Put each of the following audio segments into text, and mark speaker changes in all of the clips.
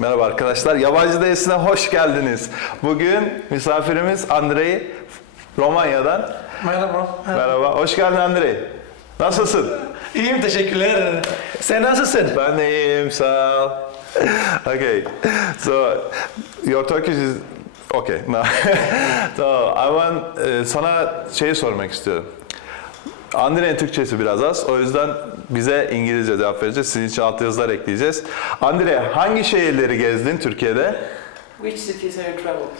Speaker 1: Merhaba arkadaşlar. Yabancı Değilsin'e hoş geldiniz. Bugün misafirimiz Andrei Romanya'dan.
Speaker 2: Merhaba.
Speaker 1: Merhaba. Hoş geldin Andrei. Nasılsın?
Speaker 2: İyiyim teşekkürler. Sen nasılsın?
Speaker 1: Ben de iyiyim. Sağ ol. Okay. So, your Turkish is... Okay. No. so, I want... e, sana şeyi sormak istiyorum. Andrei'nin Türkçesi biraz az. O yüzden bize İngilizce cevap vereceğiz. Sizin için altyazılar ekleyeceğiz. Andrei hangi şehirleri gezdin Türkiye'de?
Speaker 3: Which cities have you traveled?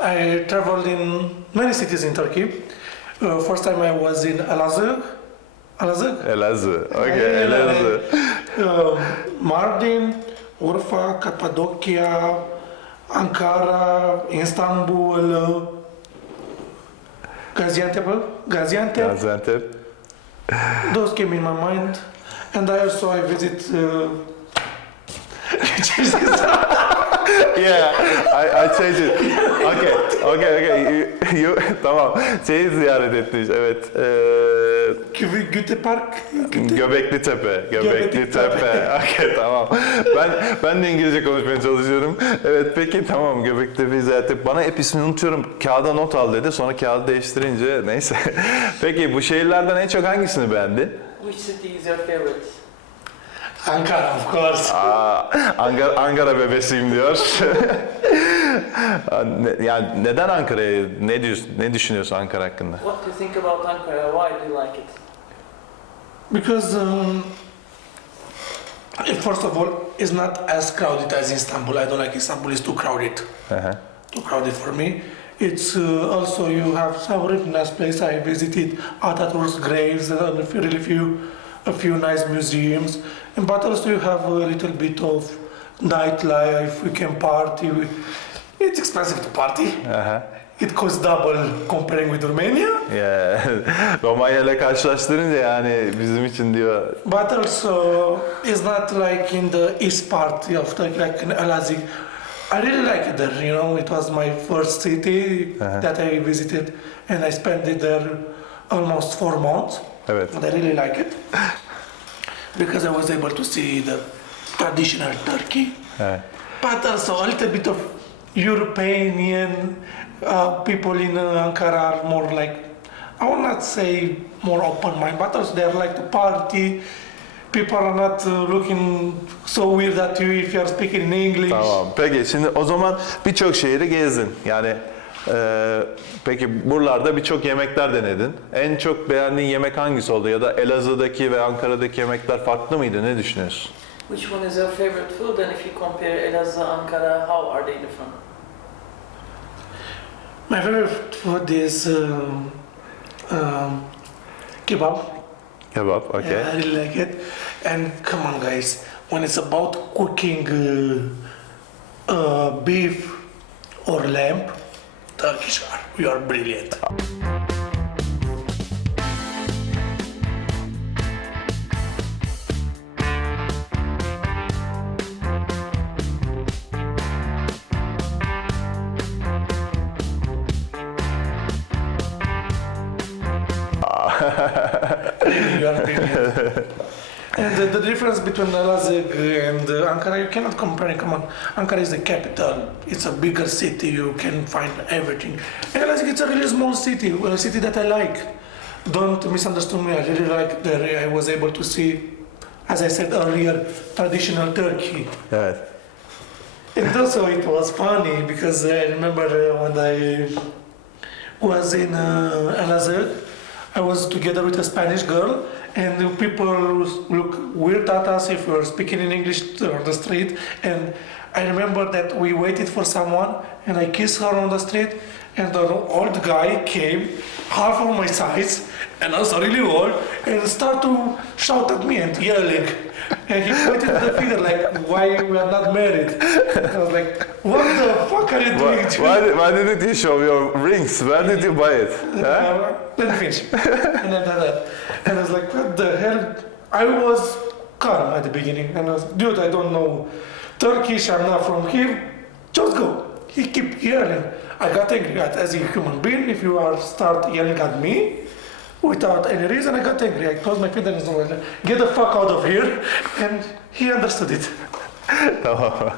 Speaker 2: I traveled in many cities in Turkey. Uh, first time I was in Elazığ. Elazığ?
Speaker 1: Elazığ. Okay. Elazığ.
Speaker 2: Um, Mardin, Urfa, Cappadocia, Ankara, Istanbul, Gaziantep. Gaziantep.
Speaker 1: Gaziantep.
Speaker 2: Those came in my mind. And I also I visit uh,
Speaker 1: Yeah, I, I changed it. Okay, okay, okay. You, you, tamam. Şeyi ziyaret etmiş, evet. Ee,
Speaker 2: Gü- Güte Park. Güte-
Speaker 1: Göbekli Tepe, Göbekli. Tepe. Okay, tamam. Ben ben de İngilizce konuşmaya çalışıyorum. Evet, peki tamam. Göbekli Tepe'yi ziyaret et. Bana hep ismini unutuyorum. Kağıda not al dedi. Sonra kağıdı değiştirince neyse. peki bu şehirlerden en çok hangisini beğendin?
Speaker 3: Which city is your favorite?
Speaker 2: Ankara of course.
Speaker 1: Aa, Ankara, Ankara bebesiyim diyor. Ne- yani neden Ankara'ya? Ne diyorsun? Ne düşünüyorsun Ankara hakkında?
Speaker 3: What do you think about Ankara? Why do you like it?
Speaker 2: Because um, first of all, it's not as crowded as Istanbul. I don't like Istanbul. It's too crowded.
Speaker 1: Hı hı.
Speaker 2: Too crowded for me. It's uh, also you have some really nice place. I visited Ataturk's graves and a few, really few, a few nice museums. And but also you have a little bit of nightlife. We can party. We, it's expensive to party.
Speaker 1: Aha.
Speaker 2: It costs double comparing with Romania.
Speaker 1: Ya, Romanya ile karşılaştırınca yani bizim için diyor
Speaker 2: But also, it's not like in the east part of Turkey, like in Elazığ. I really like it there. You know, it was my first city
Speaker 1: Uh-huh.
Speaker 2: that I visited, and I spent it there almost four months.
Speaker 1: evet.
Speaker 2: And I really like it because I was able to see the traditional Turkey,
Speaker 1: evet.
Speaker 2: but also a little bit of European uh, people in uh, Ankara are more like I will not say more open mind, but also they like to party. People are not uh, looking so weird at you if you are speaking in English.
Speaker 1: Tamam. Peki şimdi o zaman birçok şehri gezdin. Yani e, peki buralarda birçok yemekler denedin. En çok beğendiğin yemek hangisi oldu? Ya da Elazığ'daki ve Ankara'daki yemekler farklı mıydı? Ne düşünüyorsun?
Speaker 3: Which one is your favorite food? And if you compare Elazığ, Ankara, how are they different?
Speaker 2: My favorite food is um, um, kebab.
Speaker 1: Kebap, okay.
Speaker 2: Yeah, I really like it. And come on, guys, when it's about cooking uh, uh, beef or lamb, Turkish are we are brilliant. And the, the difference between Elazığ and uh, Ankara, you cannot compare. Come on, Ankara is the capital. It's a bigger city. You can find everything. And Elazığ, it's a really small city, a city that I like. Don't misunderstand me. I really like there. I was able to see, as I said earlier, traditional Turkey.
Speaker 1: Evet.
Speaker 2: And also it was funny because I remember uh, when I was in uh, Elazığ, I was together with a Spanish girl, and people look weird at us if we were speaking in English on the street. And I remember that we waited for someone, and I kissed her on the street, and an old guy came, half of my size, and also really old, and started to shout at me and yelling. And he pointed to the figure like, why we are not married? I was like, what the fuck are you doing to
Speaker 1: why, did- why didn't you show your rings? Where did you buy it? Huh?
Speaker 2: uh, let me finish. and then that. And I was like, what the hell? I was calm at the beginning. And I was, dude, I don't know Turkish. I'm not from here. Just go. He kept yelling. I got angry at, as a human being. If you are start yelling at me without any reason, I got angry. I closed my feet and like, get the fuck out of here. And he understood it.
Speaker 1: tamam.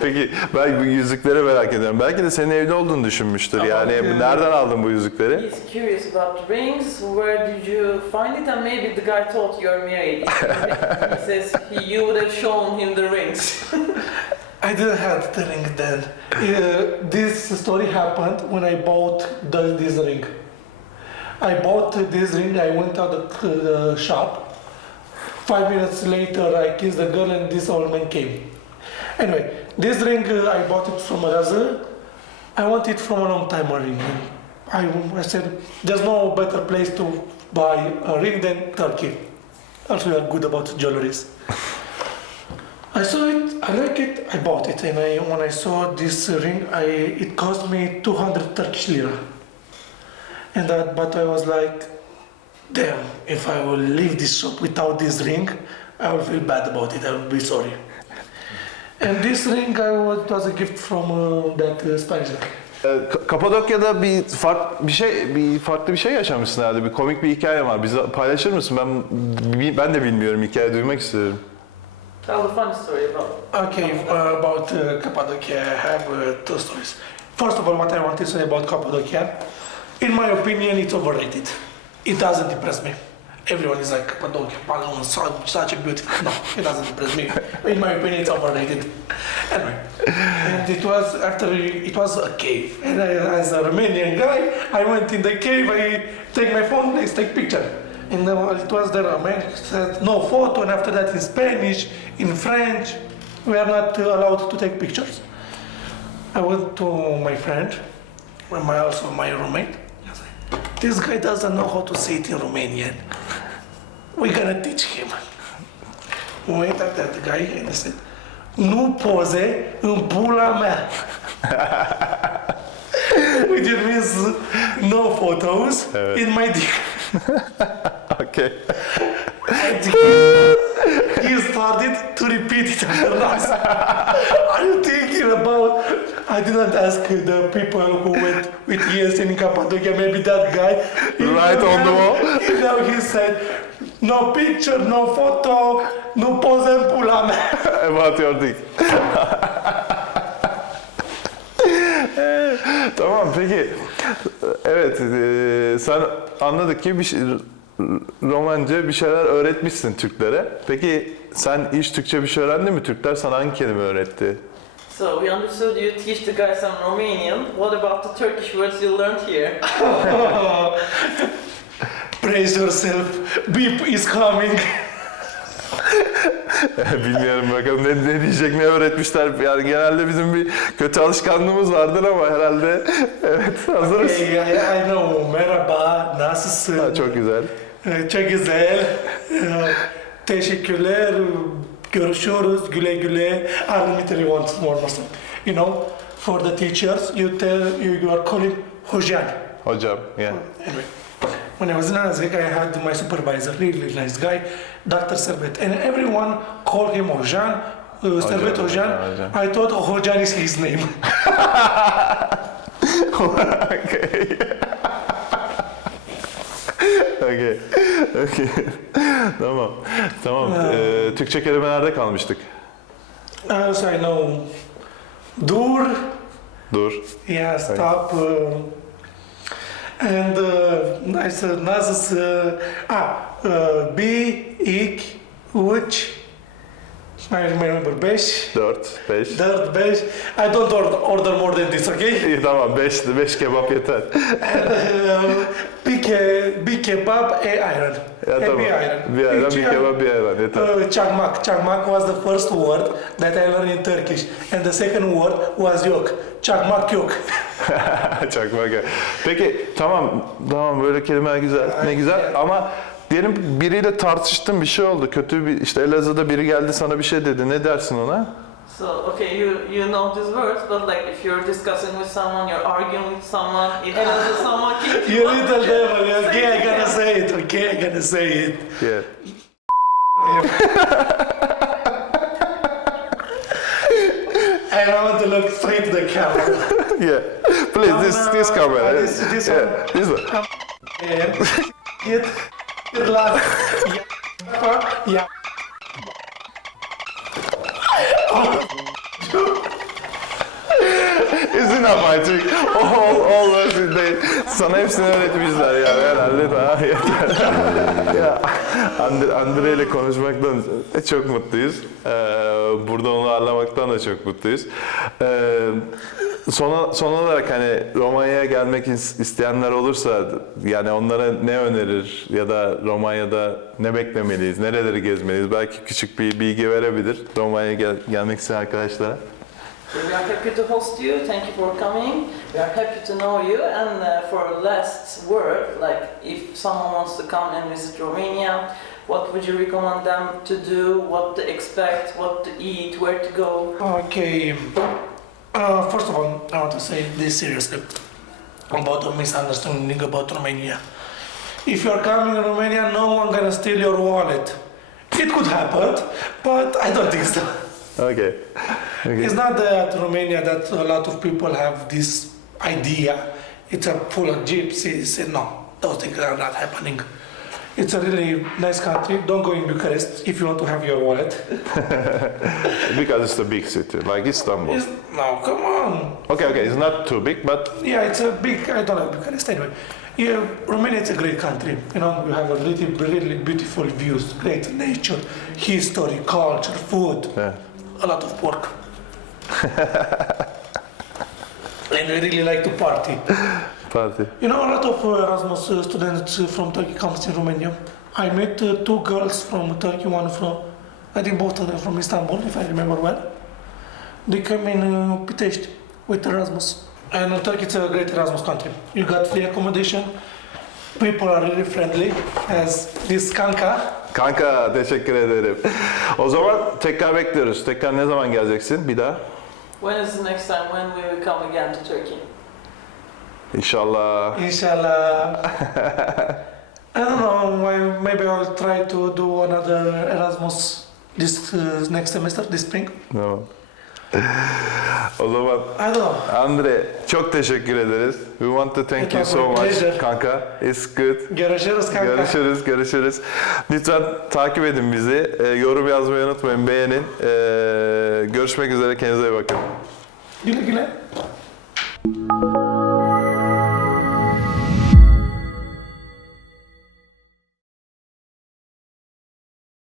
Speaker 1: Peki ben bu yüzükleri merak ediyorum. Belki de senin evde olduğunu düşünmüştür. Yani
Speaker 2: Ama-
Speaker 1: nereden aldın bu yüzükleri?
Speaker 3: He's curious about rings. Where did you find it? And maybe the guy thought you're married. he says he, you would have shown him the rings.
Speaker 2: I didn't have the ring then. Uh, this story happened when I bought the, this ring. I bought this ring. I went out of the shop. Five minutes later, I kissed the girl, and this old man came. Anyway, this ring uh, I bought it from a Raza. I want it from a long time a ring. I, I said, there's no better place to buy a ring than Turkey. Also, we are good about jewelries. I saw it, I like it, I bought it, and I, when I saw this ring, I, it cost me 200 Turkish lira. And that, but I was like, damn, if I will leave this shop without this ring, I will feel bad about it, I will be sorry. And this ring I was, was a gift from uh, that uh, Spanish guy.
Speaker 1: Ee, K- Kapadokya'da bir fark bir şey bir farklı bir şey yaşamışsın herhalde. Bir komik bir hikaye var. Bize paylaşır mısın? Ben ben de bilmiyorum. Hikaye duymak istiyorum.
Speaker 3: Tell the funny story about.
Speaker 2: Okay, uh, about uh, Cappadocia, I have uh, two stories. First of all, what I want to say about Cappadocia, in my opinion, it's overrated. It doesn't impress me. Everyone is like balloons, so, such a beautiful. No, it doesn't impress me. In my opinion, it's overrated. Anyway, and it was after it was a cave, and I, as a Romanian guy, I went in the cave. I take my phone, let's take picture. And it was there a man said no photo, and after that in Spanish, in French, we are not allowed to take pictures. I went to my friend, my also my roommate. I was like, This guy doesn't know how to say it in Romanian. We're gonna teach him. We went at that guy and I said, Nu poze în pula mea. Which means no photos in my dick.
Speaker 1: Okay.
Speaker 2: He, he started to repeat it after us. Are you thinking about? I didn't ask the people who went with ES in Cappadocia, maybe that guy.
Speaker 1: Right on the wall.
Speaker 2: You know, he said, no picture, no photo, no pose în pula mea.
Speaker 1: About your dick. tamam peki. Evet e, sen anladık ki bir şey, Romanca bir şeyler öğretmişsin Türklere. Peki sen hiç Türkçe bir şey öğrendin mi? Türkler sana hangi kelime öğretti?
Speaker 3: So we understood you teach the guy some Romanian. What about the Turkish words you learned here?
Speaker 2: Brace yourself, beep is coming.
Speaker 1: Bilmiyorum bakalım ne, ne diyecek, ne öğretmişler. Yani genelde bizim bir kötü alışkanlığımız vardır ama herhalde evet hazırız.
Speaker 2: Hey, I, I know, merhaba, nasılsın?
Speaker 1: Ha, çok güzel.
Speaker 2: Ee, Çok güzel. Ee, Teşekkürler. Görüşürüz. Güle güle. Literally more person. You know, for the teachers, you tell you, you are calling Hojan.
Speaker 1: Hocam yani.
Speaker 2: Anyway, when I was in Nazareth, I had my supervisor, really nice guy, Dr. Servet, and everyone called him Hojan. Uh, Servet Hojan. I thought Hojan is his name.
Speaker 1: okay. Tamam. Tamam. Ee, Türkçe kelimelerde kalmıştık.
Speaker 2: Also, I know Dur.
Speaker 1: Dur.
Speaker 2: Yeah, stop. Uh, and uh, I said, Nazis, uh, ah, uh, bir, ik, üç, I remember beş,
Speaker 1: 4, 5.
Speaker 2: dört, beş. I don't order, order more than this, okay?
Speaker 1: İyi tamam 5 5 kebap yeter.
Speaker 2: Uh, bir, ke, bir kebap, e ayran.
Speaker 1: Ya
Speaker 2: E,
Speaker 1: tamam.
Speaker 2: bir ayran.
Speaker 1: Bir ayran, bir kebap, bir ayran yeter.
Speaker 2: Uh, çakmak. Çakmak was the first word that I learned in Turkish. And the second word was yok. Çakmak yok.
Speaker 1: Çakmak. ya. Peki tamam tamam böyle kelimeler güzel. Ne güzel ama diyelim biriyle tartıştın bir şey oldu. Kötü bir işte Elazığ'da biri geldi sana bir şey dedi. Ne dersin ona?
Speaker 3: So okay, you you know these words, but like if you're discussing with someone, you're arguing with someone, it has someone kicked you.
Speaker 2: You little devil, okay, I gotta say it, okay, I gotta say it.
Speaker 1: Yeah.
Speaker 2: And I want to look straight to the camera.
Speaker 1: Yeah. Please this this
Speaker 2: no,
Speaker 1: camera. yeah.
Speaker 2: this- this
Speaker 1: yeah.
Speaker 2: one.
Speaker 1: This one.
Speaker 2: And get, get laugh. Yeah. Yeah.
Speaker 1: Trick? All, all those they, sana hepsini öğretmişler ya herhalde daha yeter. ya, Andre, Andre ile konuşmaktan çok mutluyuz. Ee, burada onu ağırlamaktan da çok mutluyuz. Ee, son, son olarak hani Romanya'ya gelmek is- isteyenler olursa yani onlara ne önerir ya da Romanya'da ne beklemeliyiz, nereleri gezmeliyiz? Belki küçük bir bilgi verebilir Romanya'ya gel- gelmek isteyen arkadaşlara.
Speaker 3: We are happy to host you. Thank you for coming. We are happy to know you. And uh, for last word, like if someone wants to come and visit Romania, what would you recommend them to do? What to expect? What to eat? Where to go?
Speaker 2: Okay. Uh, first of all, I want to say this seriously about a misunderstanding about Romania. If you are coming to Romania, no one gonna steal your wallet. It could happen, but I don't think so.
Speaker 1: Okay. okay.
Speaker 2: It's not that Romania that a lot of people have this idea. It's a full of gypsies. No, those things are not happening. It's a really nice country. Don't go in Bucharest if you want to have your wallet.
Speaker 1: Because it's a big city, like Istanbul.
Speaker 2: It's, no, come on.
Speaker 1: Okay, okay, it's not too big, but
Speaker 2: Yeah, it's a big. I don't like Bucharest anyway. Yeah, Romania is a great country. You know, we have a really, really beautiful views, great nature, history, culture, food,
Speaker 1: yeah.
Speaker 2: a lot of pork. and we really like to party.
Speaker 1: Party.
Speaker 2: You know, a lot of uh, Erasmus uh, students uh, from Turkey comes in Romania. I met uh, two girls from Turkey, one from, I think both of them from Istanbul, if I remember well. They came in uh, Pitești with Erasmus. And uh, Turkey is a great Erasmus country. You got free accommodation. People are really friendly. As this Kanka,
Speaker 1: Kanka teşekkür ederim. O zaman tekrar bekliyoruz. Tekrar ne zaman geleceksin? Bir daha?
Speaker 3: When is the next time when we will come again to Turkey?
Speaker 1: İnşallah.
Speaker 2: inshallah. I don't know, maybe I'll try to do another Erasmus this uh, next semester, this spring.
Speaker 1: Tamam. o zaman
Speaker 2: I don't know.
Speaker 1: Andre çok teşekkür ederiz. We want to thank you so much kanka. It's good.
Speaker 2: Görüşürüz kanka.
Speaker 1: Görüşürüz, görüşürüz. Lütfen takip edin bizi. Ee, yorum yazmayı unutmayın, beğenin. Ee, görüşmek üzere, kendinize iyi bakın.
Speaker 2: Güle güle.